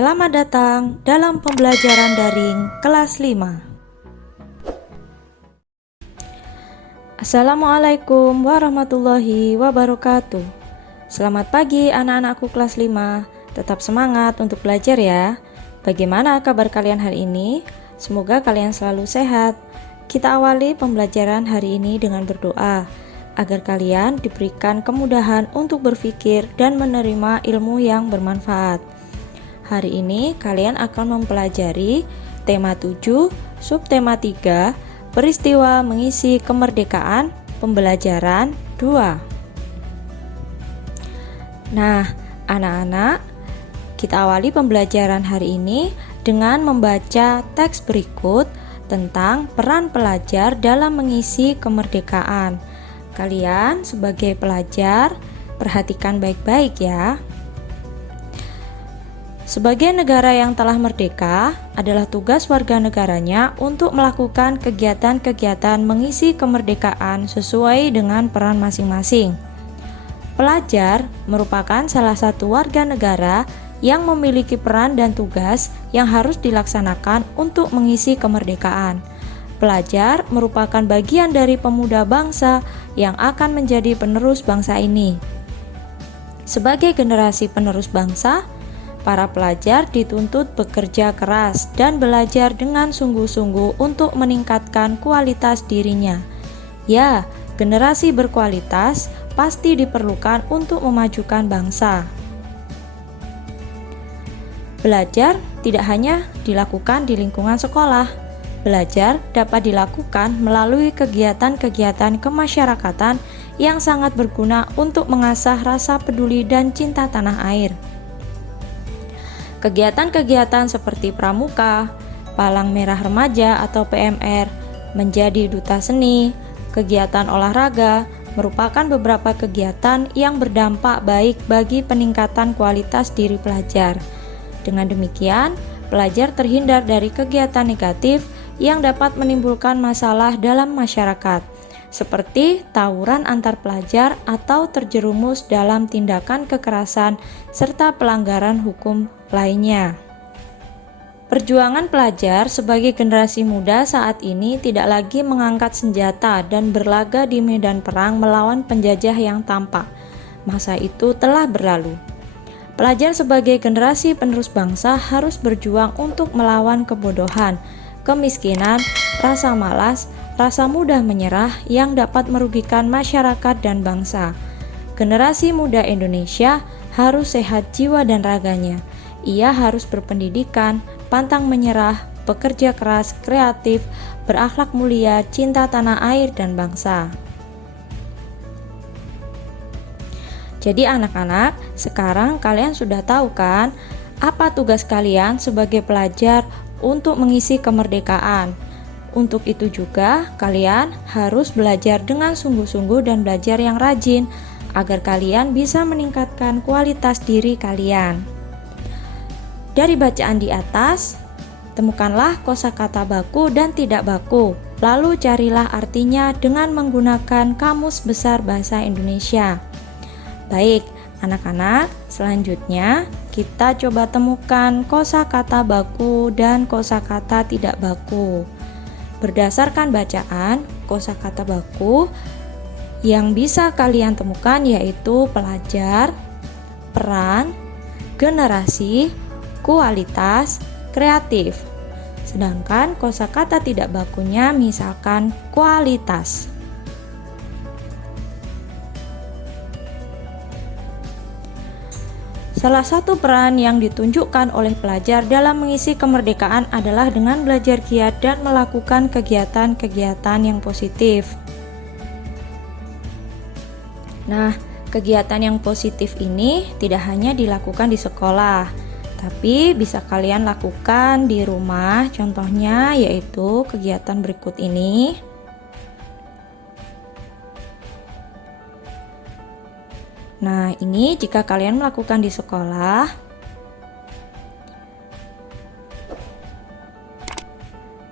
Selamat datang dalam pembelajaran daring kelas 5. Assalamualaikum warahmatullahi wabarakatuh. Selamat pagi anak-anakku kelas 5. Tetap semangat untuk belajar ya. Bagaimana kabar kalian hari ini? Semoga kalian selalu sehat. Kita awali pembelajaran hari ini dengan berdoa agar kalian diberikan kemudahan untuk berpikir dan menerima ilmu yang bermanfaat. Hari ini kalian akan mempelajari tema 7, subtema 3, peristiwa mengisi kemerdekaan, pembelajaran 2. Nah, anak-anak, kita awali pembelajaran hari ini dengan membaca teks berikut tentang peran pelajar dalam mengisi kemerdekaan. Kalian sebagai pelajar, perhatikan baik-baik ya. Sebagai negara yang telah merdeka, adalah tugas warga negaranya untuk melakukan kegiatan-kegiatan mengisi kemerdekaan sesuai dengan peran masing-masing. Pelajar merupakan salah satu warga negara yang memiliki peran dan tugas yang harus dilaksanakan untuk mengisi kemerdekaan. Pelajar merupakan bagian dari pemuda bangsa yang akan menjadi penerus bangsa ini. Sebagai generasi penerus bangsa, para pelajar dituntut bekerja keras dan belajar dengan sungguh-sungguh untuk meningkatkan kualitas dirinya. Ya, generasi berkualitas pasti diperlukan untuk memajukan bangsa. Belajar tidak hanya dilakukan di lingkungan sekolah. Belajar dapat dilakukan melalui kegiatan-kegiatan kemasyarakatan yang sangat berguna untuk mengasah rasa peduli dan cinta tanah air. Kegiatan-kegiatan seperti pramuka, palang merah remaja atau PMR, menjadi duta seni, kegiatan olahraga, merupakan beberapa kegiatan yang berdampak baik bagi peningkatan kualitas diri pelajar. Dengan demikian, pelajar terhindar dari kegiatan negatif yang dapat menimbulkan masalah dalam masyarakat, seperti tawuran antar pelajar atau terjerumus dalam tindakan kekerasan serta pelanggaran hukum lainnya. Perjuangan pelajar sebagai generasi muda saat ini tidak lagi mengangkat senjata dan berlaga di medan perang melawan penjajah yang tampak. Masa itu telah berlalu. Pelajar sebagai generasi penerus bangsa harus berjuang untuk melawan kebodohan, kemiskinan, rasa malas, rasa mudah menyerah yang dapat merugikan masyarakat dan bangsa. Generasi muda Indonesia harus sehat jiwa dan raganya. Ia harus berpendidikan, pantang menyerah, bekerja keras, kreatif, berakhlak mulia, cinta tanah air dan bangsa. Jadi anak-anak, sekarang kalian sudah tahu kan apa tugas kalian sebagai pelajar untuk mengisi kemerdekaan. Untuk itu juga kalian harus belajar dengan sungguh-sungguh dan belajar yang rajin agar kalian bisa meningkatkan kualitas diri kalian. Dari bacaan di atas, temukanlah kosakata baku dan tidak baku. Lalu carilah artinya dengan menggunakan Kamus Besar Bahasa Indonesia. Baik, anak-anak, selanjutnya kita coba temukan kosakata baku dan kosakata tidak baku. Berdasarkan bacaan, kosakata baku yang bisa kalian temukan yaitu pelajar, peran, generasi, kualitas, kreatif. Sedangkan kosakata tidak bakunya misalkan kualitas. Salah satu peran yang ditunjukkan oleh pelajar dalam mengisi kemerdekaan adalah dengan belajar giat dan melakukan kegiatan-kegiatan yang positif. Nah, kegiatan yang positif ini tidak hanya dilakukan di sekolah, tapi bisa kalian lakukan di rumah. Contohnya yaitu kegiatan berikut ini. Nah, ini jika kalian melakukan di sekolah.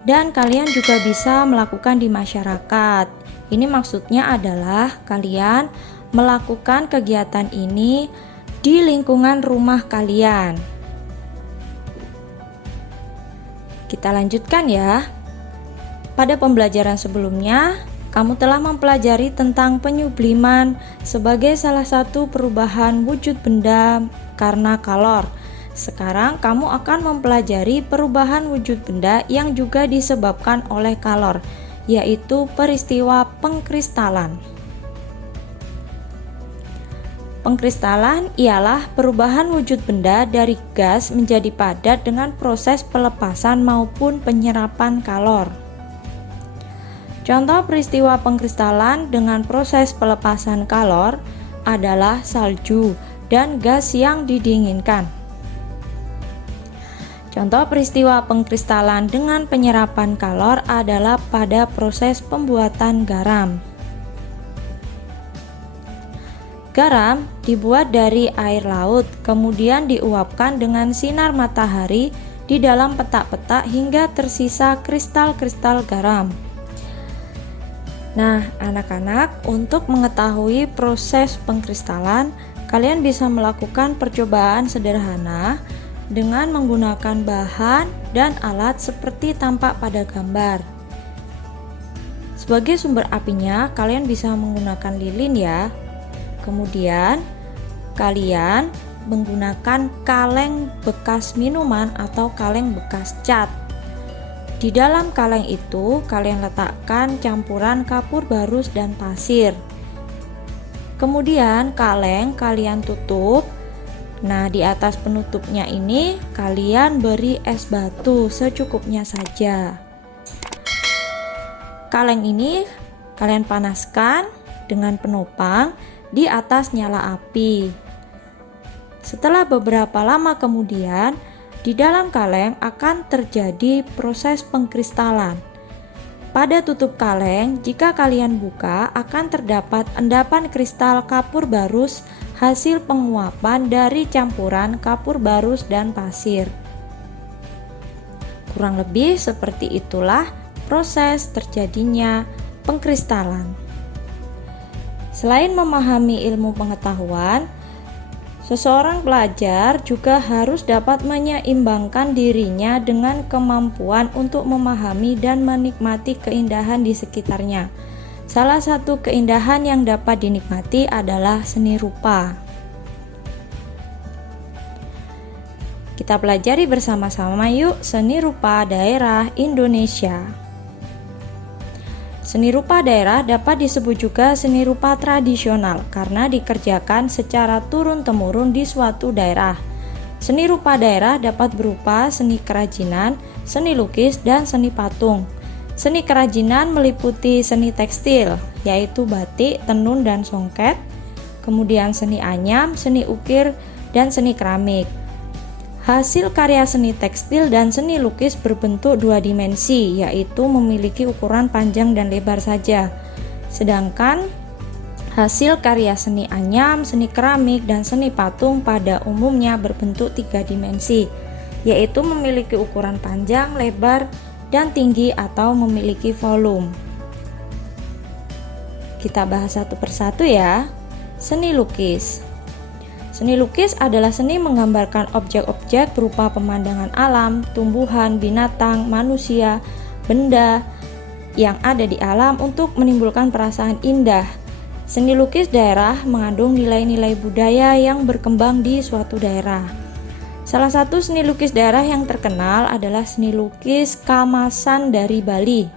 Dan kalian juga bisa melakukan di masyarakat. Ini maksudnya adalah kalian melakukan kegiatan ini di lingkungan rumah kalian. Kita lanjutkan ya. Pada pembelajaran sebelumnya, kamu telah mempelajari tentang penyubliman sebagai salah satu perubahan wujud benda karena kalor. Sekarang kamu akan mempelajari perubahan wujud benda yang juga disebabkan oleh kalor, yaitu peristiwa pengkristalan. Pengkristalan ialah perubahan wujud benda dari gas menjadi padat dengan proses pelepasan maupun penyerapan kalor. Contoh peristiwa pengkristalan dengan proses pelepasan kalor adalah salju dan gas yang didinginkan. Contoh peristiwa pengkristalan dengan penyerapan kalor adalah pada proses pembuatan garam. Garam dibuat dari air laut, kemudian diuapkan dengan sinar matahari di dalam petak-petak hingga tersisa kristal-kristal garam. Nah, anak-anak, untuk mengetahui proses pengkristalan, kalian bisa melakukan percobaan sederhana dengan menggunakan bahan dan alat seperti tampak pada gambar. Sebagai sumber apinya, kalian bisa menggunakan lilin ya. Kemudian, kalian menggunakan kaleng bekas minuman atau kaleng bekas cat. Di dalam kaleng itu, kalian letakkan campuran kapur barus dan pasir. Kemudian, kaleng kalian tutup. Nah, di atas penutupnya ini, kalian beri es batu secukupnya saja. Kaleng ini kalian panaskan dengan penopang di atas nyala api. Setelah beberapa lama kemudian, di dalam kaleng akan terjadi proses pengkristalan. Pada tutup kaleng, jika kalian buka, akan terdapat endapan kristal kapur barus hasil penguapan dari campuran kapur barus dan pasir. Kurang lebih seperti itulah proses terjadinya pengkristalan. Selain memahami ilmu pengetahuan, seseorang pelajar juga harus dapat menyeimbangkan dirinya dengan kemampuan untuk memahami dan menikmati keindahan di sekitarnya. Salah satu keindahan yang dapat dinikmati adalah seni rupa. Kita pelajari bersama-sama yuk seni rupa daerah Indonesia. Seni rupa daerah dapat disebut juga seni rupa tradisional karena dikerjakan secara turun-temurun di suatu daerah. Seni rupa daerah dapat berupa seni kerajinan, seni lukis, dan seni patung. Seni kerajinan meliputi seni tekstil, yaitu batik, tenun, dan songket. Kemudian seni anyam, seni ukir, dan seni keramik. Hasil karya seni tekstil dan seni lukis berbentuk dua dimensi, yaitu memiliki ukuran panjang dan lebar saja. Sedangkan hasil karya seni anyam, seni keramik, dan seni patung pada umumnya berbentuk tiga dimensi, yaitu memiliki ukuran panjang, lebar, dan tinggi atau memiliki volume. Kita bahas satu persatu ya. Seni lukis. Seni lukis adalah seni menggambarkan objek-objek berupa pemandangan alam, tumbuhan, binatang, manusia, benda yang ada di alam untuk menimbulkan perasaan indah. Seni lukis daerah mengandung nilai-nilai budaya yang berkembang di suatu daerah. Salah satu seni lukis daerah yang terkenal adalah seni lukis Kamasan dari Bali.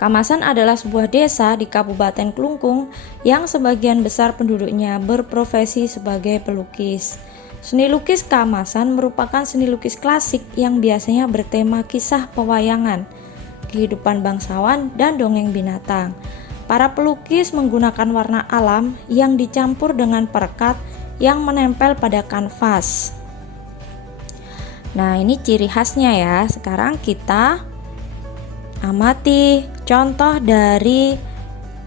Kamasan adalah sebuah desa di Kabupaten Klungkung yang sebagian besar penduduknya berprofesi sebagai pelukis. Seni lukis Kamasan merupakan seni lukis klasik yang biasanya bertema kisah pewayangan, kehidupan bangsawan, dan dongeng binatang. Para pelukis menggunakan warna alam yang dicampur dengan perekat yang menempel pada kanvas. Nah, ini ciri khasnya ya. Sekarang kita amati contoh dari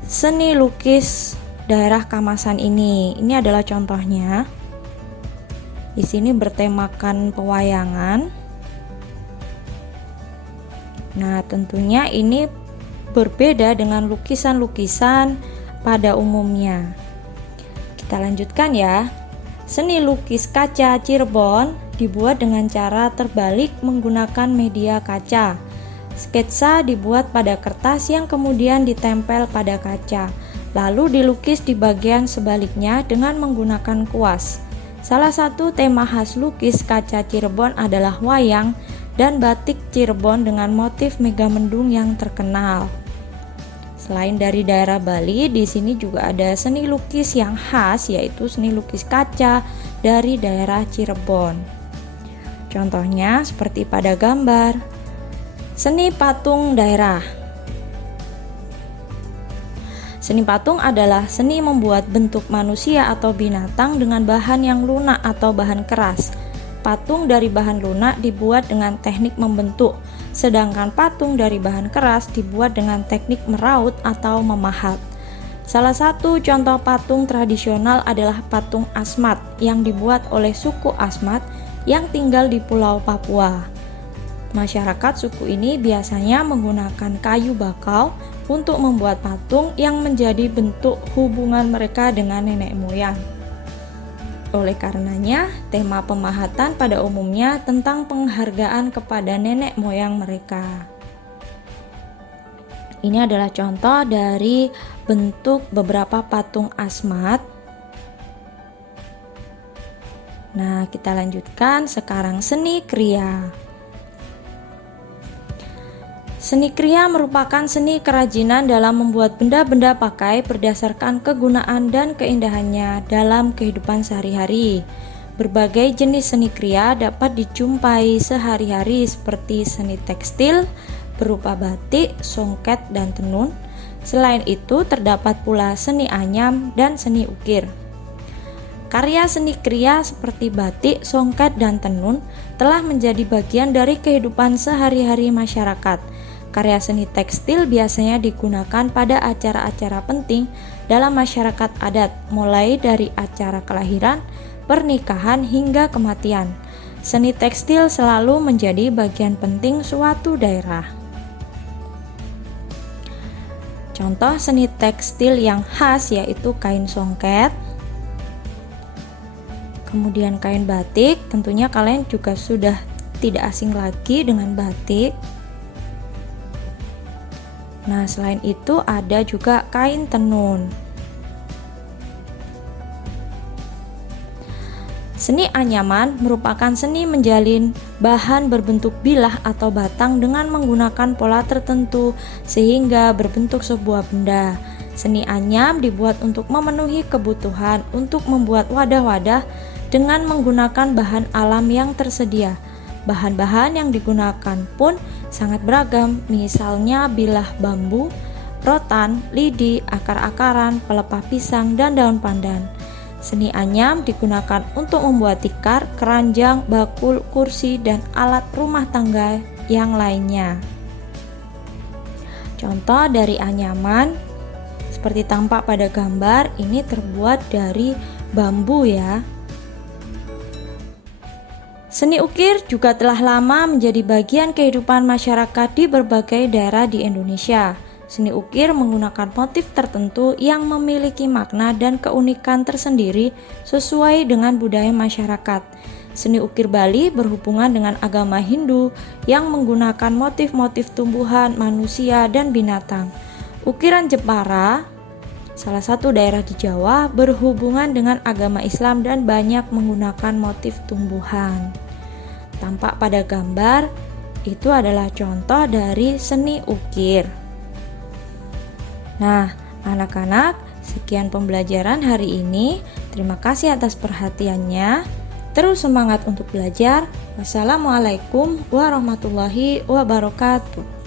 seni lukis daerah Kamasan ini. Ini adalah contohnya. Di sini bertemakan pewayangan. Nah, tentunya ini berbeda dengan lukisan-lukisan pada umumnya. Kita lanjutkan ya. Seni lukis kaca Cirebon dibuat dengan cara terbalik menggunakan media kaca. Sketsa dibuat pada kertas yang kemudian ditempel pada kaca, lalu dilukis di bagian sebaliknya dengan menggunakan kuas. Salah satu tema khas lukis kaca Cirebon adalah wayang dan batik Cirebon dengan motif megamendung yang terkenal. Selain dari daerah Bali, di sini juga ada seni lukis yang khas, yaitu seni lukis kaca dari daerah Cirebon. Contohnya seperti pada gambar. Seni patung daerah. Seni patung adalah seni membuat bentuk manusia atau binatang dengan bahan yang lunak atau bahan keras. Patung dari bahan lunak dibuat dengan teknik membentuk, sedangkan patung dari bahan keras dibuat dengan teknik meraut atau memahat. Salah satu contoh patung tradisional adalah patung Asmat yang dibuat oleh suku Asmat yang tinggal di Pulau Papua. Masyarakat suku ini biasanya menggunakan kayu bakau untuk membuat patung yang menjadi bentuk hubungan mereka dengan nenek moyang. Oleh karenanya, tema pemahatan pada umumnya tentang penghargaan kepada nenek moyang mereka. Ini adalah contoh dari bentuk beberapa patung Asmat. Nah, kita lanjutkan sekarang seni kriya. Seni kriya merupakan seni kerajinan dalam membuat benda-benda pakai berdasarkan kegunaan dan keindahannya dalam kehidupan sehari-hari. Berbagai jenis seni kriya dapat dijumpai sehari-hari seperti seni tekstil berupa batik, songket, dan tenun. Selain itu, terdapat pula seni anyam dan seni ukir. Karya seni kriya seperti batik, songket, dan tenun telah menjadi bagian dari kehidupan sehari-hari masyarakat. Karya seni tekstil biasanya digunakan pada acara-acara penting dalam masyarakat adat, mulai dari acara kelahiran, pernikahan, hingga kematian. Seni tekstil selalu menjadi bagian penting suatu daerah. Contoh seni tekstil yang khas yaitu kain songket, kemudian kain batik. Tentunya kalian juga sudah tidak asing lagi dengan batik. Nah, selain itu ada juga kain tenun. Seni anyaman merupakan seni menjalin bahan berbentuk bilah atau batang dengan menggunakan pola tertentu sehingga berbentuk sebuah benda. Seni anyam dibuat untuk memenuhi kebutuhan untuk membuat wadah-wadah dengan menggunakan bahan alam yang tersedia. Bahan-bahan yang digunakan pun sangat beragam, misalnya bilah bambu, rotan, lidi, akar-akaran, pelepah pisang, dan daun pandan. Seni anyam digunakan untuk membuat tikar, keranjang, bakul, kursi, dan alat rumah tangga yang lainnya. Contoh dari anyaman seperti tampak pada gambar, ini terbuat dari bambu ya. Seni ukir juga telah lama menjadi bagian kehidupan masyarakat di berbagai daerah di Indonesia. Seni ukir menggunakan motif tertentu yang memiliki makna dan keunikan tersendiri sesuai dengan budaya masyarakat. Seni ukir Bali berhubungan dengan agama Hindu yang menggunakan motif-motif tumbuhan, manusia, dan binatang. Ukiran Jepara, salah satu daerah di Jawa, berhubungan dengan agama Islam dan banyak menggunakan motif tumbuhan. Tampak pada gambar, itu adalah contoh dari seni ukir. Nah, anak-anak, sekian pembelajaran hari ini. Terima kasih atas perhatiannya. Terus semangat untuk belajar. Wassalamualaikum warahmatullahi wabarakatuh.